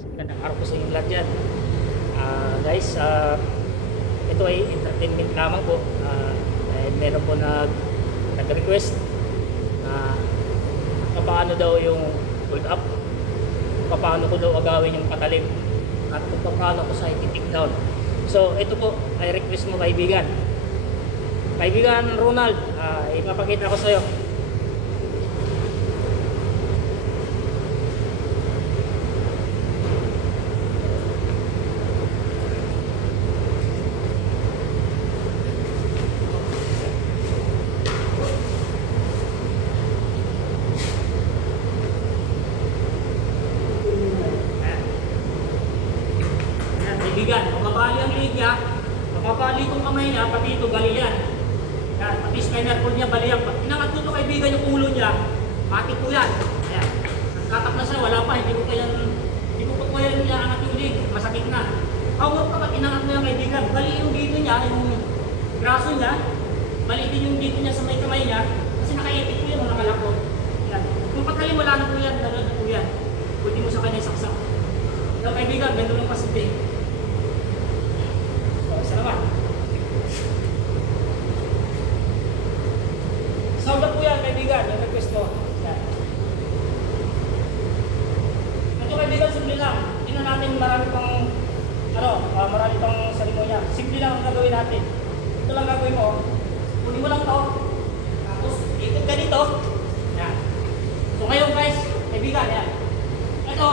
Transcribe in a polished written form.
Magandang araw po sa inyo lahat dyan. Guys, ito ay entertainment lamang po. Dahil meron po nag-request na paano daw yung hold up, paano ko daw agawin yung patalim, at kung paano ko sa i-take down. So, ito po ay request mo, kaibigan. Kaibigan Ronald, ipapakita ko sa iyo. Kaibigan, mababali ang leg niya, mababali itong kamay niya, pati ito bali yan. Yan, pati spinal cord niya, bali yan. Pag inangat ko ito kaibigan yung ulo niya, pati po yan. Ayan, nagkatak na siya, wala pa, hindi ko pa yan angat yung leg, masakit na. Hawak ka pag inangat mo yan kaibigan, bali yung dito niya, yung braso niya, bali din yung dito niya sa may kamay niya, kasi nakaipit po yan, nakalakot. Yan, kung pagkalim wala na po yan, dalawa na po yan. Pwede mo sa kanya saksak. Yung kaibigan, ganda ng pasideng. Salamat. Sound up po yan, kaibigan. Yung request mo. Yan. Ito kaibigan, simple lang. Hindi na natin marami pang serimonya. Simple lang ang gagawin natin. Ito lang gagawin mo. Kunin mo lang ito. Tapos, ikot ka dito. Yan. So ngayon guys, kaibigan, yan. Ito,